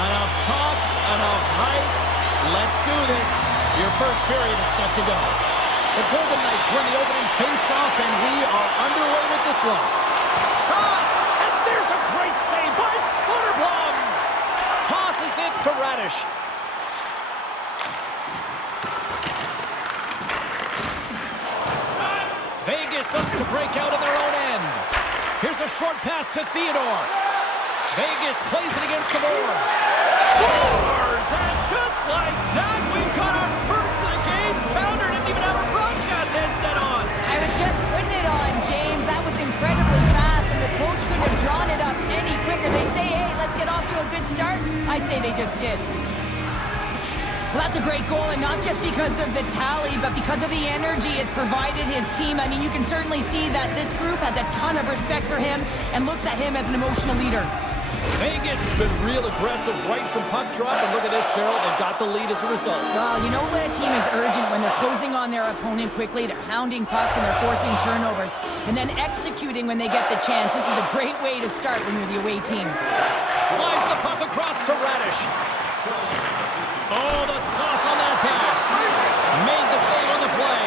Enough talk, enough hype. Let's do this. Your first period is set to go. The Golden Knights win the opening face-off, and we are underway with this one. Shot! And there's a great save by Soderblom! Tosses it to Radish. Vegas looks to break out in their own end. Here's a short pass to Theodore. Vegas plays it against the boards. Scores! And just like that, we've got our first of the game. Pounder didn't even have our broadcast headset on. I was just putting it on, James. That was incredibly fast, and the coach couldn't have drawn it up any quicker. They say, hey, let's get off to a good start. I'd say they just did. Well, that's a great goal, and not just because of the tally, but because of the energy it's provided his team. I mean, you can certainly see that this group has a ton of respect for him and looks at him as an emotional leader. Vegas has been real aggressive right from puck drop, and look at this, Cheryl. They've got the lead as a result. Well, you know when a team is urgent, when they're closing on their opponent quickly, they're hounding pucks and they're forcing turnovers, and then executing when they get the chance. This is a great way to start when you're the away team. Slides the puck across to Radish. Oh, the sauce on that pass. Made the save on the play.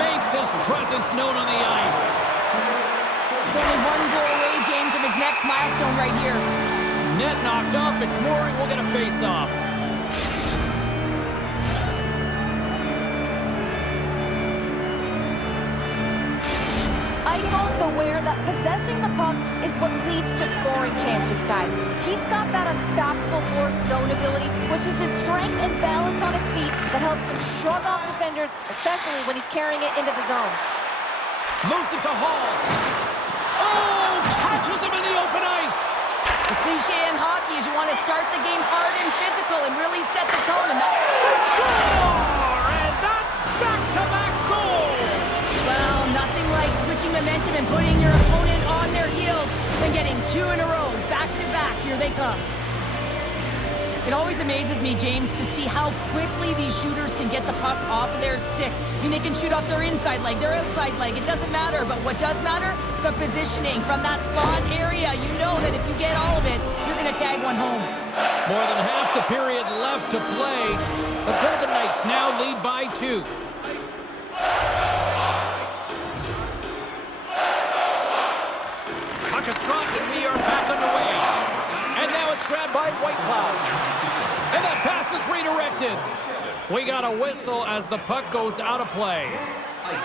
Makes his presence known on the ice. It's only one goal away, James, of his next milestone right here. Net knocked off. It's Mooring. We'll get a face-off. Are you also aware that possessing the puck is what leads to scoring chances, guys? He's got that unstoppable force zone ability, which is his strength and balance on his feet that helps him shrug off defenders, especially when he's carrying it into the zone. Moves it to Hall. Oh, catches him in the open ice. The cliche in hockey is you want to start the game hard and physical and really set the tone. And They score! And that's back-to-back goals. well, nothing like switching momentum and putting your opponent on their heels and getting two in a row, back-to-back. Here they come. It always amazes me, James, to see how quickly these shooters can get the puck off of their stick. I mean, they can shoot off their inside leg, their outside leg. It doesn't matter, but what does matter? The positioning from that slot area. You know that if you get all of it, you're going to tag one home. More than half the period left to play. The Golden Knights now lead by 2. Puck is dropped, and we are back underway. And now it's grabbed by White Cloud. And that pass is redirected. We got a whistle as the puck goes out of play.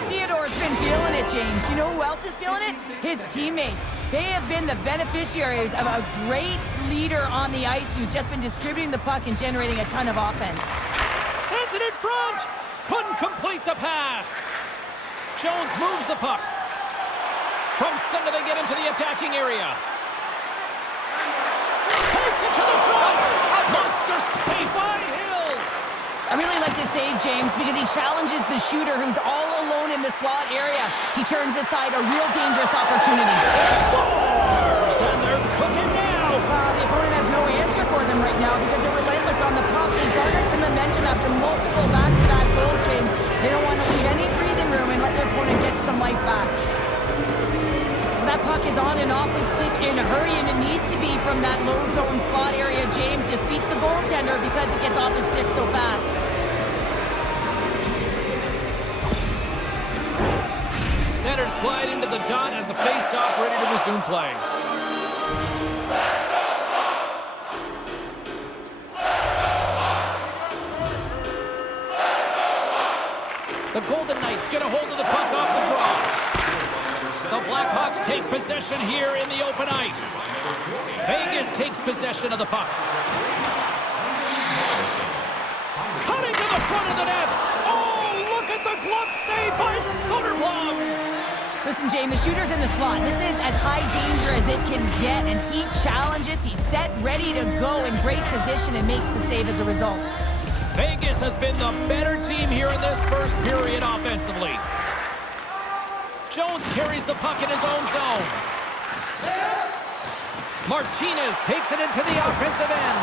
Theodore's been feeling it, James. You know who else is feeling it? His teammates. They have been the beneficiaries of a great leader on the ice who's just been distributing the puck and generating a ton of offense. Sends it in front. Couldn't complete the pass. Jones moves the puck. From center, they get into the attacking area. Takes it to the front. A monster save by Hill. I really like this save, James, because he challenges the shooter who's all alone in the slot area. He turns aside a real dangerous opportunity. Scores! And they're cooking now. The opponent has no answer for them right now because they're relentless on the puck. They garnered some momentum after multiple back-to-back goals, James. They don't want to leave any breathing room and let their opponent get some life back. That puck is on and off his stick in a hurry, and it needs to be from that low zone slot area. James just beats the goaltender because it gets off his stick so fast. Centers glide into the dot as a face-off ready to resume play. The Golden Knights get a hold of the puck off the draw. The Blackhawks take possession here in the open ice. Vegas takes possession of the puck. Cutting to the front of the net. Oh, look at the glove save by Soderblom. Listen, James, the shooter's in the slot. This is as high danger as it can get, and he challenges. He's set, ready to go in great position, and makes the save as a result. Vegas has been the better team here in this first period offensively. Jones carries the puck in his own zone. Martinez takes it into the offensive end.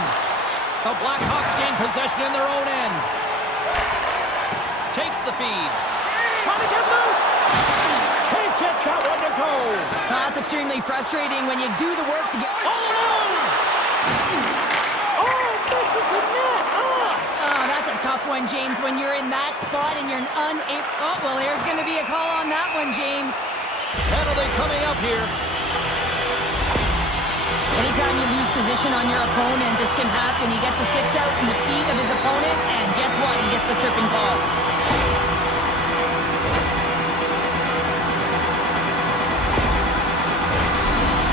The Blackhawks gain possession in their own end. the feed. Trying to get loose. Can't get that one to go. That's extremely frustrating when you do the work to get... All alone. Oh, misses the net. Oh, that's a tough one, James, when you're in that spot and you're unable... Oh, well, there's going to be a call on that one, James. Penalty coming up here. Anytime you lose position on your opponent, this can happen. He gets the sticks out in the feet of his opponent, and guess what? He gets the tripping ball.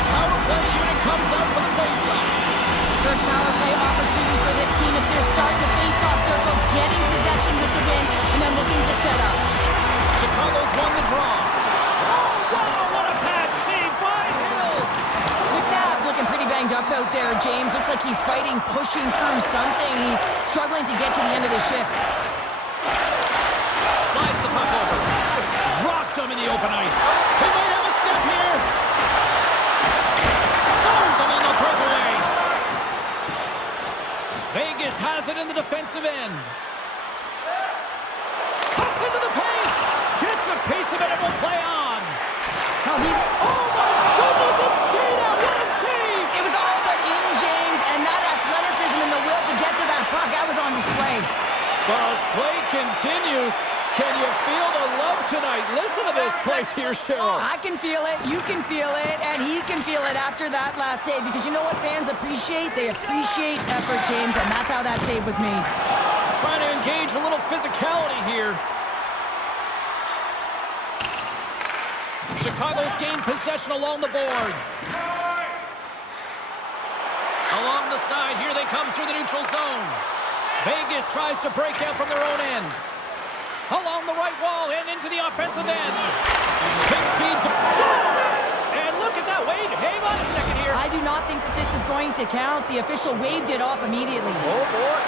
Power play unit comes out for the faceoff. First power play opportunity for this team. It's going to start in the face-off circle, getting possession with the win, and then looking to set up. Chicago's won the draw. Oh, wow, what a bad save by Hill. McNabb's looking pretty banged up out there, James. Looks like he's fighting, pushing through something. He's struggling to get to the end of the shift. Slides the puck over. Rocked him in the open ice. He might have a step here. Stones him on the breakaway. Vegas has it in the defensive end. Cuts into the paint. Gets a piece of it and will play on. Oh, my goodness, it stayed out. What a save. it was all but in, James, and that athleticism and the will to get to that puck, that was on display. Buzz play continues. Can you feel the love tonight? Listen to this place here, Cheryl. I can feel it, you can feel it, and he can feel it after that last save, because you know what fans appreciate? They appreciate effort, James, and that's how that save was made. Trying to engage a little physicality here. Chicago's gained possession along the boards. Along the side, here they come through the neutral zone. Vegas tries to break out from their own end. Along the right wall and into the offensive end. Big feed to scores! And look at that. Wait, hang on a second here. I do not think that this is going to count. The official waved it off immediately. Oh, boy.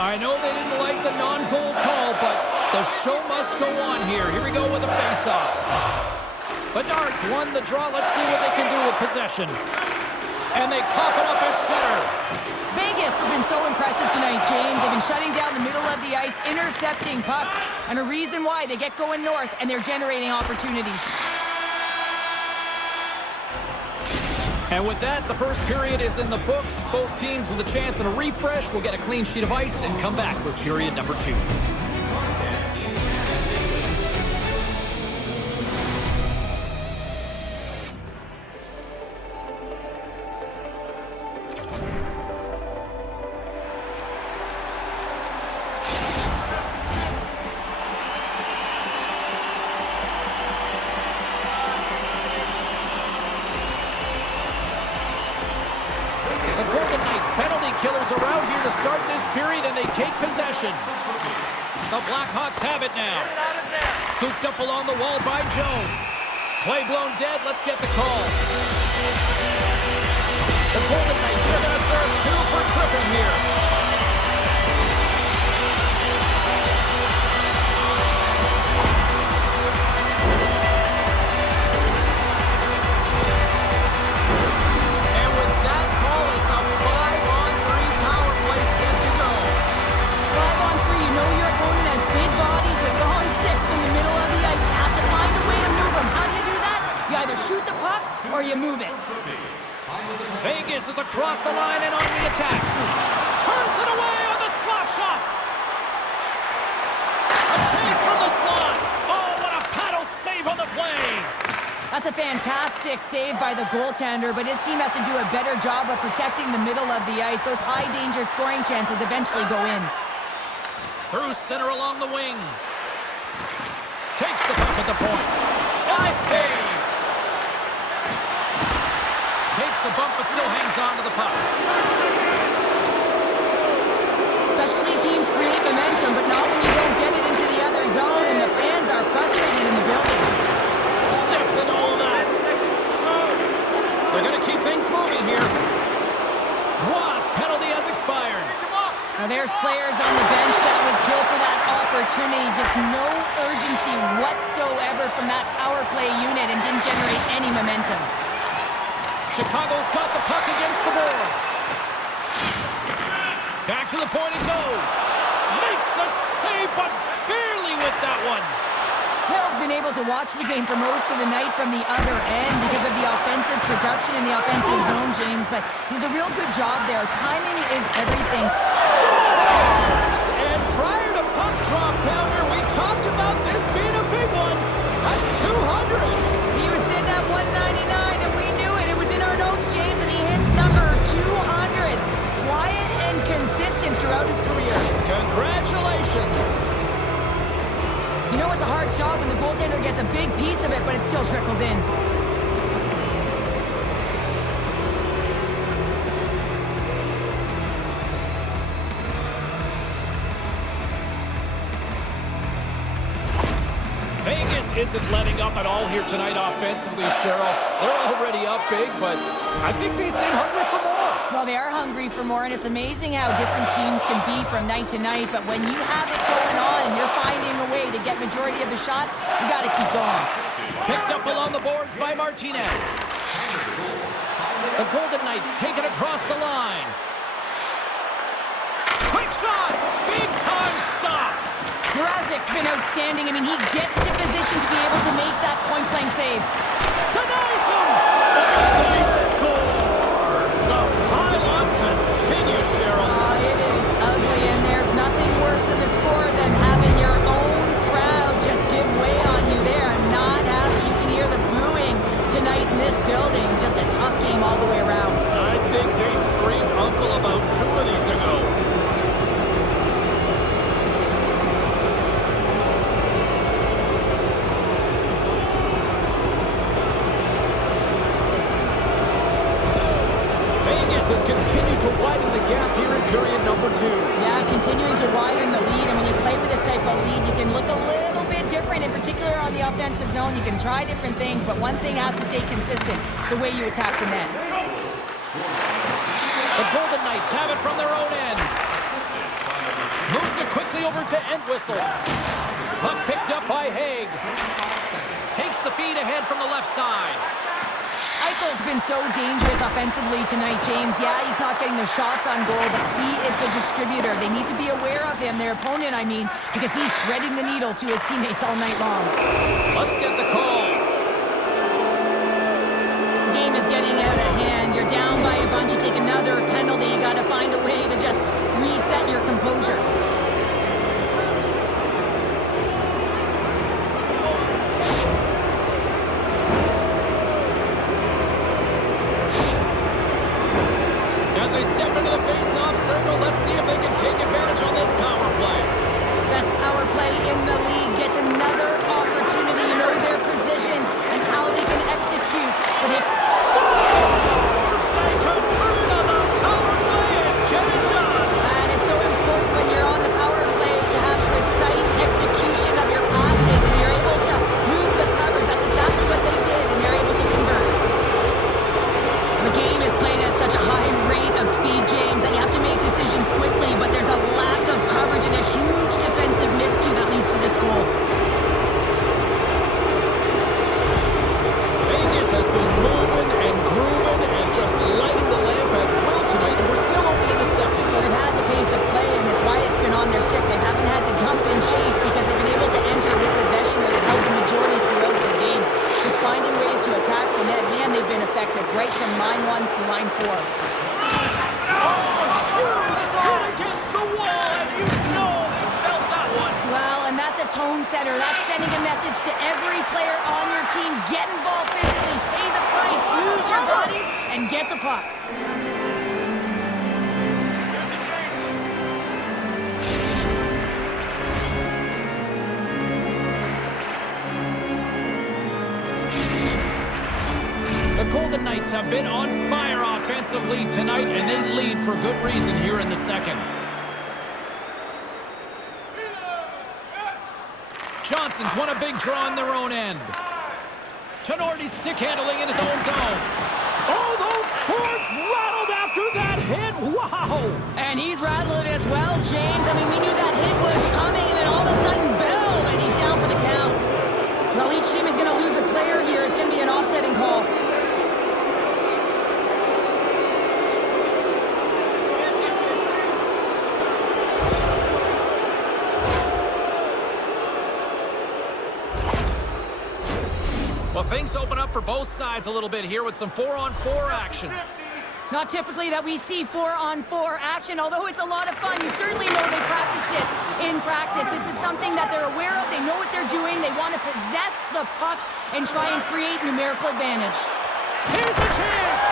I know they didn't like the non-goal call, but the show must go on here. Here we go with a face-off. Bedard's won the draw. Let's see what they can do with possession. And they cough it up at center. Vegas has been so impressive tonight, James. They've been shutting down the middle of the ice, intercepting pucks, and a reason why they get going north, and they're generating opportunities. And with that, the first period is in the books. Both teams with a chance at a refresh will get a clean sheet of ice and come back with period number 2. Killers are out here to start this period, and they take possession. The Blackhawks have it now. Scooped up along the wall by Jones. Play blown dead. Let's get the call. The Golden Knights are going to serve 2 for tripping here. Shoot the puck, or you move it. Vegas is across the line and on the attack. Turns it away on the slap shot. A chance from the slot. Oh, what a paddle save on the play. That's a fantastic save by the goaltender, but his team has to do a better job of protecting the middle of the ice. Those high-danger scoring chances eventually go in. Through center along the wing. Takes the puck at the point. Nice save. Takes a bump, but still hangs on to the puck. Specialty teams create momentum, but not when you don't get it into the other zone, and the fans are frustrated in the building. Sticks and all of that. They're going to keep things moving here. Wasp penalty has expired. Now there's players on the bench that would kill for that opportunity. Just no urgency whatsoever from that power play unit, and didn't doesn't generate any momentum. Chicago's got the puck against the boards. Back to the point it goes. Makes the save, but barely with that one. Hill's been able to watch the game for most of the night from the other end because of the offensive production in the offensive zone, James, but he's a real good job there. Timing is everything. Scores! And prior to puck drop, Pounder, we talked about this being a big one. That's 200. He was sitting at 199, and we knew it. It was in our notes, James, and he hits number 200. Quiet and consistent throughout his career. Congratulations. You know it's a hard shot when the goaltender gets a big piece of it, but it still trickles in. Vegas isn't letting up at all here tonight offensively, Cheryl. They're already up big, but I think they seem hungry for more. Well, they are hungry for more, and it's amazing how different teams can be from night to night, but when you have it going on and you're finding a way to get majority of the shots, you got to keep going. Picked up along the boards by Martinez. The Golden Knights take it across the line. Quick shot! Big time stop! Mrazek's been outstanding. I mean, he gets to position to be able to make that point-blank save. Denies him! And they score! The pile-on continues, Cheryl. It is ugly, and there's nothing worse in the score than having your own crowd just give way on you there and not have, you can hear the booing tonight in this building. Just a tough game all the way around. I think they screamed uncle about 2 of these ago. Has continued to widen the gap here in period number 2. Yeah, continuing to widen the lead. And when you play with this type of lead, you can look a little bit different, in particular on the offensive zone. You can try different things, but one thing has to stay consistent, the way you attack the net. The Golden Knights have it from their own end. Moves it quickly over to Entwistle. Puck picked up by Haig. Takes the feed ahead from the left side. Eichel's been so dangerous offensively tonight, James. Yeah, he's not getting the shots on goal, but he is the distributor. They need to be aware of him, their opponent, I mean, because he's threading the needle to his teammates all night long. Let's get the call. The game is getting out of hand. You're down by a bunch. You take another penalty. You got to find a way to just reset your composure. As they step into the face-off circle, let's see if they can take advantage on this power play. Best power play in the league gets another opportunity. You know their position and how they can execute. But if Scores! They convert on the power play and get it done. And it's so important when you're on the power play to have precise execution of your passes, and you're able to move the covers. That's exactly what they did, and they're able to convert. The game is played at such a high rate of speed, James, that you have to make decisions quickly, but there's a lack of coverage and a huge defensive miscue that leads to this goal. Vegas has been moving and grooving and just lighting the lamp at will tonight, and we're still only in the second. Well, they've had the pace of play, and it's why it's been on their stick. They haven't had to dump and chase because they've been able to enter with possession, or they've held the majority throughout the game. Just finding ways to attack the net. Man, they've been effective right from line 1 through line 4. Huge hit against the wall, and you know they felt that one. Well, and that's a tone setter. That's sending a message to every player on your team. Get involved physically, pay the price, use your body, and get the puck. The Golden Knights have been on fire offensively tonight, and they lead for good reason here in the second. Johnson's won a big draw in their own end. Tenorti's stick handling in his own zone. Oh, those boards rattled after that hit. Wow! And he's rattling as well, James. I mean, we knew that hit was coming, and then all of a sudden, boom, and he's down for the count. Well, each team is going to lose a player here. It's going to be an offsetting call. Well, things open up for both sides a little bit here with some 4-on-4 action. Not typically that we see 4-on-4 action, although it's a lot of fun. You certainly know they practice it in practice. This is something that they're aware of. They know what they're doing. They want to possess the puck and try and create numerical advantage. Here's a chance!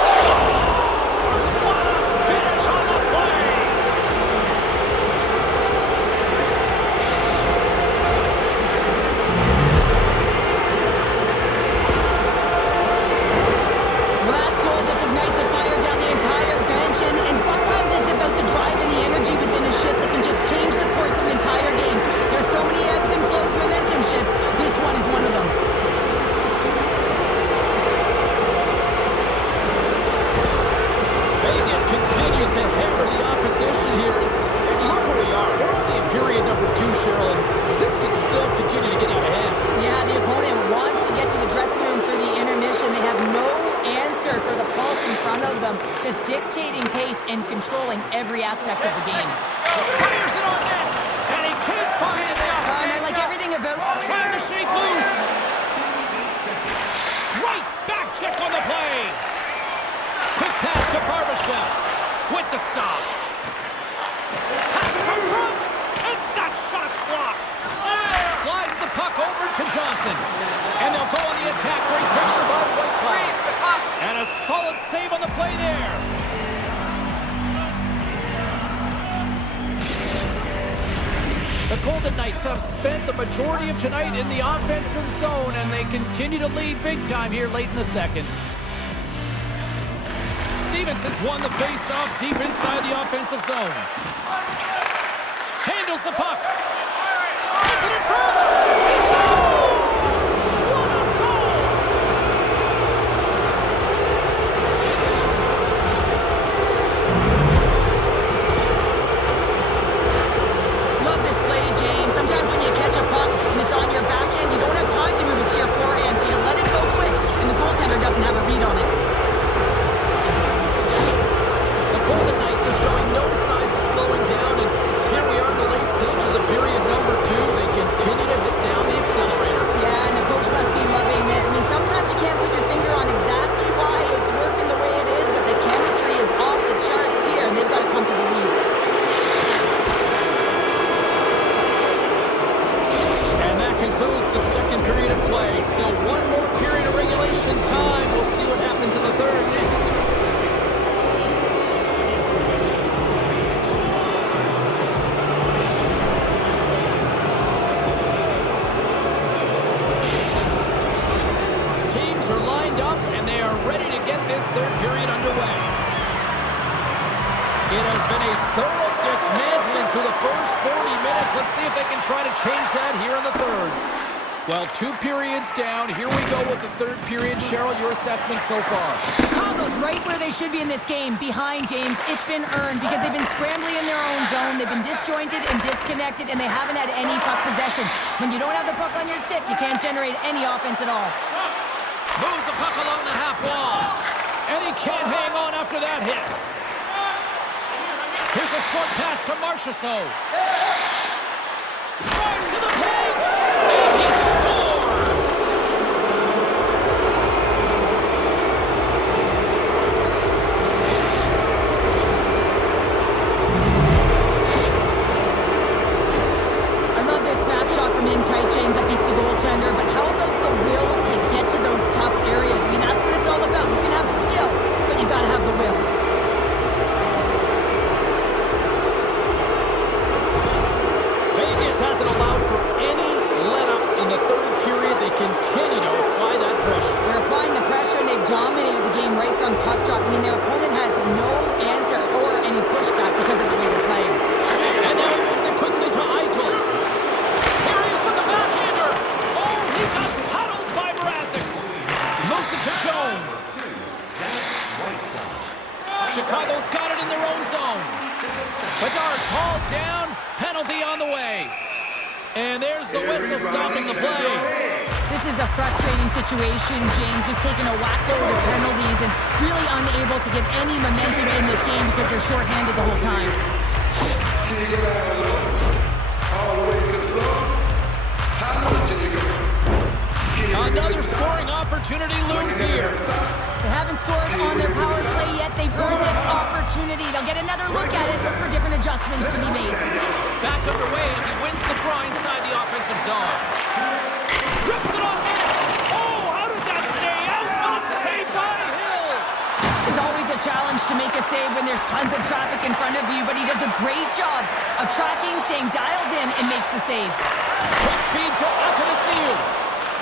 Scores! What a finish on the play! That goal just ignites a fire down the entire bench, and sometimes it's about the drive and the energy within a shift that can just change the course of an entire game. There's so many ebbs and flows, momentum shifts. This one is one of them. Vegas continues to hammer the opposition here. And look where we are. We're only in period number 2, Cheryl, and this could still continue to get out of hand. Yeah, the opponent wants to get to the dressing room for the intermission. They have no answer for the pulse in front of them, just dictating pace and controlling every aspect of the game. Fires it on net, and he can't find it now. And I like everything about... Trying to shake loose. Right back check on the play. Quick pass to Barbashev with the stop. Passes in front, and that shot's blocked. Slides the puck over to Johnson. And they'll go on the attack. Great pressure by Whitecloud. And a solid save on the play there. The Golden Knights have spent the majority of tonight in the offensive zone, and they continue to lead big time here late in the second. Stevenson's won the face-off deep inside the offensive zone. Handles the puck. Sets it in front. He scores! What a goal! Love this play, James. Sometimes when you catch a puck and it's on your backhand, you don't have time to move it to your forehand, so you let it go quick, and the goaltender doesn't have a read on it. The Golden Knights are showing no signs of slowing down, and here we are in the late stages of period number 2. They continue to hit down the accelerator. Yeah, and the coach must be loving this. I mean, sometimes you can't put your finger on exactly why it's working the way it is, but the chemistry is off the charts here, and they've got a comfortable lead. And that concludes the second period of play. Still one more period of regulation time. We'll see what happens in the third next. Teams are lined up, and they are ready to get this third period underway. It has been a thorough dismantling through the first 40 minutes. Let's see if they can try to change that here in the third. Well, 2 periods down. Here we go with the third period. Cheryl, your assessment so far? Chicago's right where they should be in this game, behind James. It's been earned because they've been scrambling in their own zone. They've been disjointed and disconnected, and they haven't had any puck possession. When you don't have the puck on your stick, you can't generate any offense at all. Moves the puck along the half wall. And he can't hang on after that hit. Here's a short pass to Marchessault. Drives to the paint. And he scores! I love this snapshot from in tight, James, that beats the goaltender, but how about the will to get to those tough areas? I mean, that's what it's all about. You can have the skill, but you gotta have the will. Vegas hasn't allowed for any let-up in the third period. They continue to apply that pressure. They're applying the pressure, and they've dominated the game right from puck drop. I mean, their opponent has no answer or any pushback because of the way they're playing. And now he moves it quickly to Eichel. Here he is with the backhander. Oh, he got paddled by Mrazek. Moves it to Jones. Chicago's got it in their own zone. Bedard's hauled down. Penalty on the way. And there's the whistle stopping the play. This is a frustrating situation, James, just taking a whack-load of penalties and really unable to get any momentum in this game because they're shorthanded the whole time. Another scoring opportunity looms here. They haven't scored on their power play yet. They've earned this opportunity. They'll get another look at it, look for different adjustments to be made. Back underway as he wins the draw inside the offensive zone. Trips it on net. Oh, how did that stay out? What a save by Hill. It's always a challenge to make a save when there's tons of traffic in front of you, but he does a great job of tracking, staying dialed in, and makes the save. Quick feed to Athanasiou.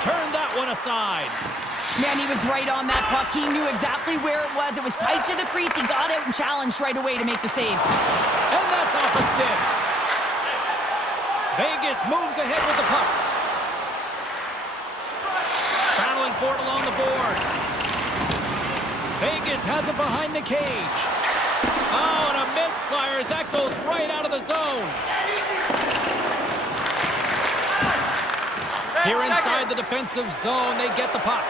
Turn that one aside. Man, he was right on that puck. He knew exactly where it was. It was tight to the crease. He got out and challenged right away to make the save. And that's off a stick. Vegas moves ahead with the puck. Battling for it along the boards. Vegas has it behind the cage. Oh, and a misfire as that goes right out of the zone. Here inside the defensive zone, they get the puck.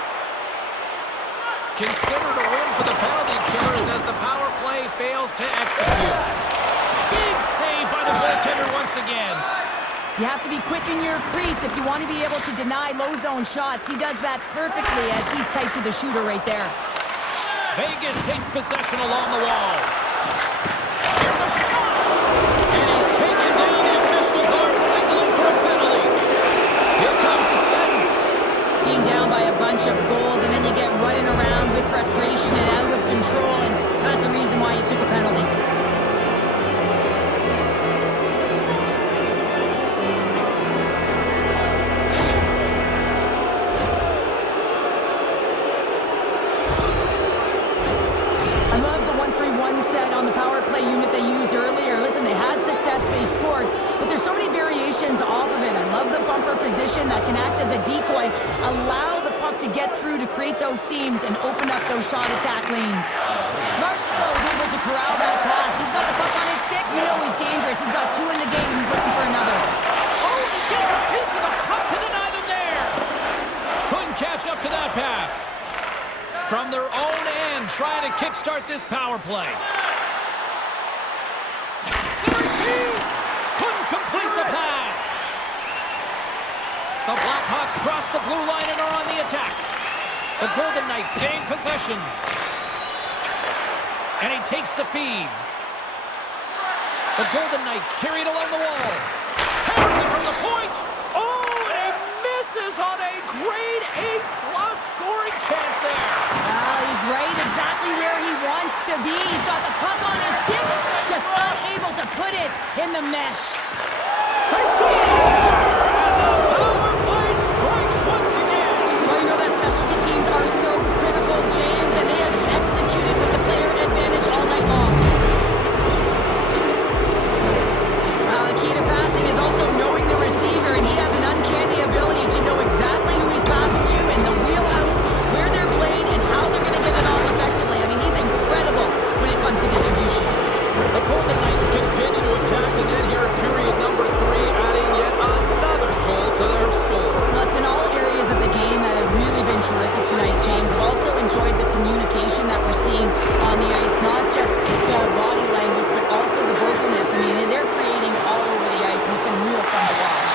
Considered a win for the penalty killers as the power play fails to execute. Big save by the goaltender once again. You have to be quick in your crease if you want to be able to deny low zone shots. He does that perfectly as he's tight to the shooter right there. Vegas takes possession along the wall. Here's a shot! And he's taken down. The officials aren't signaling for a penalty. Here comes the sentence. Being down by a bunch of goals, and then you get running around with frustration and out of control, and that's the reason why you took a penalty. I love the 1-3-1 set on the power play unit they used earlier. Listen, they had success, they scored, but there's so many variations off of it. I love the bumper position that can act as a decoy, allow the puck to get through to create those seams and open up those shot attack lanes. Marchessault is able to corral that pass. He's got the puck on his stick. You know he's dangerous. He's got two in the game. He's looking for another. Oh, he gets a piece of the puck to deny them there. Couldn't catch up to that pass. From their own end, trying to kickstart this power play. Centering feed. Couldn't complete the pass. The Blackhawks cross the blue line and are on the attack. The Golden Knights gain possession. And he takes the feed. The Golden Knights carry it along the wall. Hammers it from the point. Oh, and he misses on a grade A-plus scoring chance there. He's right exactly where he wants to be. He's got the puck on his stick, just unable to put it in the mesh. They score! And the power play strikes once again. Well, you know that specialty teams are so critical, James, and they have executed with the player advantage all night long. The key to passing is also knowing the receiver, and he has an uncanny ability to know exactly who he's passing to in the wheelhouse, where they're played, and how they're going to get it off effectively. I mean, he's incredible when it comes to distribution. The Golden Knights continue to attack the net here in period number 3, adding yet another goal to their score. Well, it's been all areas of the game that have really been terrific tonight, James. I've also enjoyed the communication that we're seeing on the ice, not just the body language, but also the vocalness. I mean, they're creating all over the ice, and it's been real fun to watch.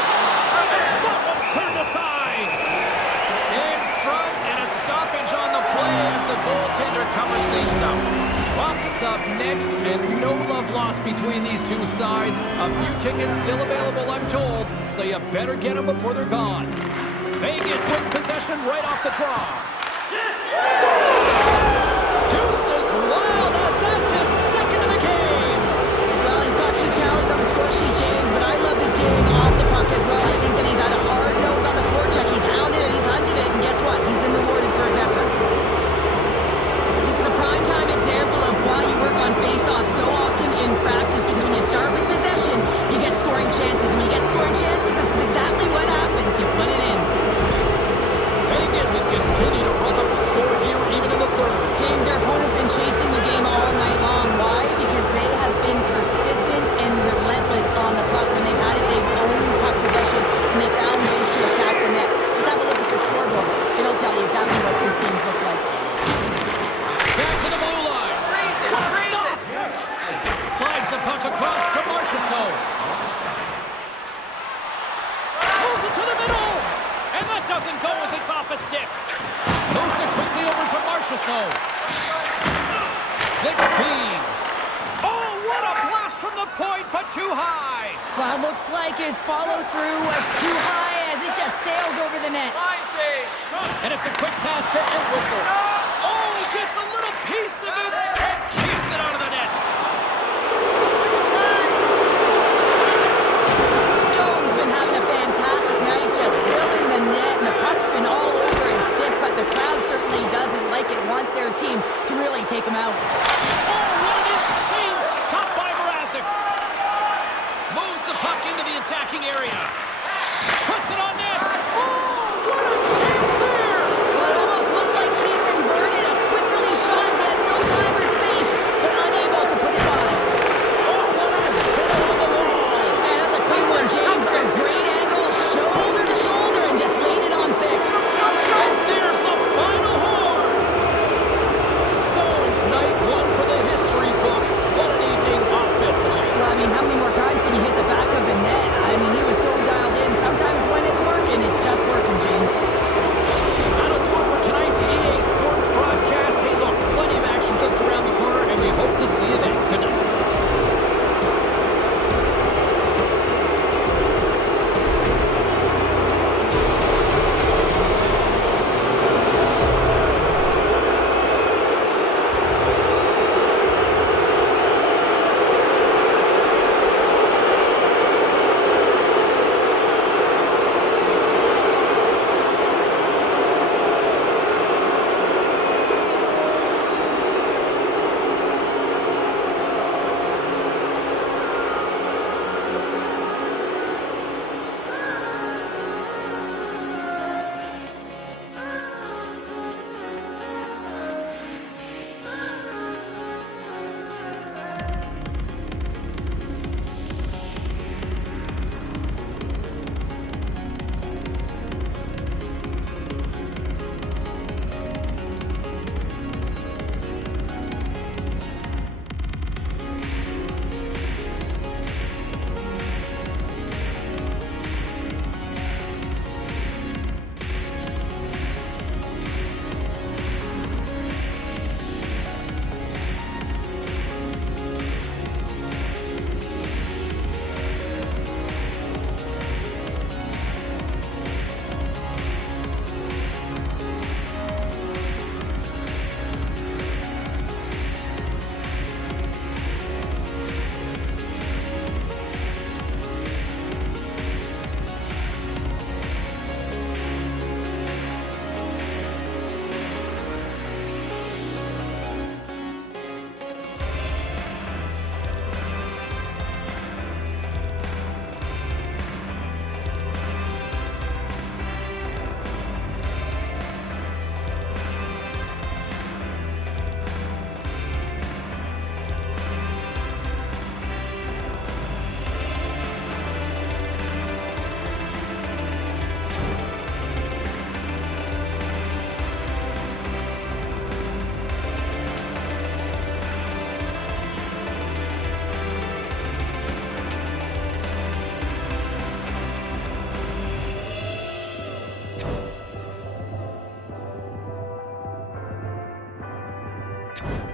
That one's turned aside. In front, and a stoppage on the play as the goaltender covers things up. Boston's up next, and no love lost between these two sides. A few tickets still available, I'm told, so you better get them before they're gone. Vegas wins possession right off the draw. Scores! Deuces Wild as that's his second of the game. Well, he's got 2 tallies on the score sheet, James, but I love his game off the puck as well. I think that he's had a hard nose on the forecheck. He's hounded it, he's hunted it, and guess what? He's been rewarded for his efforts. This is a prime-time example of why you work on face-off so often in practice, because when you start with possession, you get scoring chances. And when you get scoring chances, this is exactly what happens. You put it in. Vegas has continued to run up the score here, even in the third. James, their opponent's been chasing the game all night long. Why? Because they have been persistent and relentless on the puck. When they've had it, they've owned puck possession doesn't go as it's off a stick. Moves it quickly over to Marchessault. Stick feed. Oh, what a blast from the point, but too high. Well, it looks like his follow-through was too high as it just sails over the net. And it's a quick pass to Entwistle. Oh, gets a little piece of it and keeps it out of the net. Stone's been having a fantastic night, just filling the net, and the puck's been all over his stick, but the crowd certainly doesn't like it, wants their team to really take him out. Oh, what an insane stop by Mrazek. Moves the puck into the attacking area. Puts it on net. Oh, what a chance there. Well, it almost looked like he converted a quick release shot. He had no time or space, but unable to put it by. Oh, what a hit on the wall. And that's a clean one, James. A great angle, shoulder to shoulder, and just laid it on thick. And there's the final horn. Stone's night one for the history books. What an evening offensively. Well, I mean, how many more times can you hit the back of the net? I mean, he was so dialed in. Sometimes when it's working, it's just working, James. That'll do it for tonight's EA Sports broadcast. Hey, look, plenty of action just around the corner, and we hope to see you then. Good night. You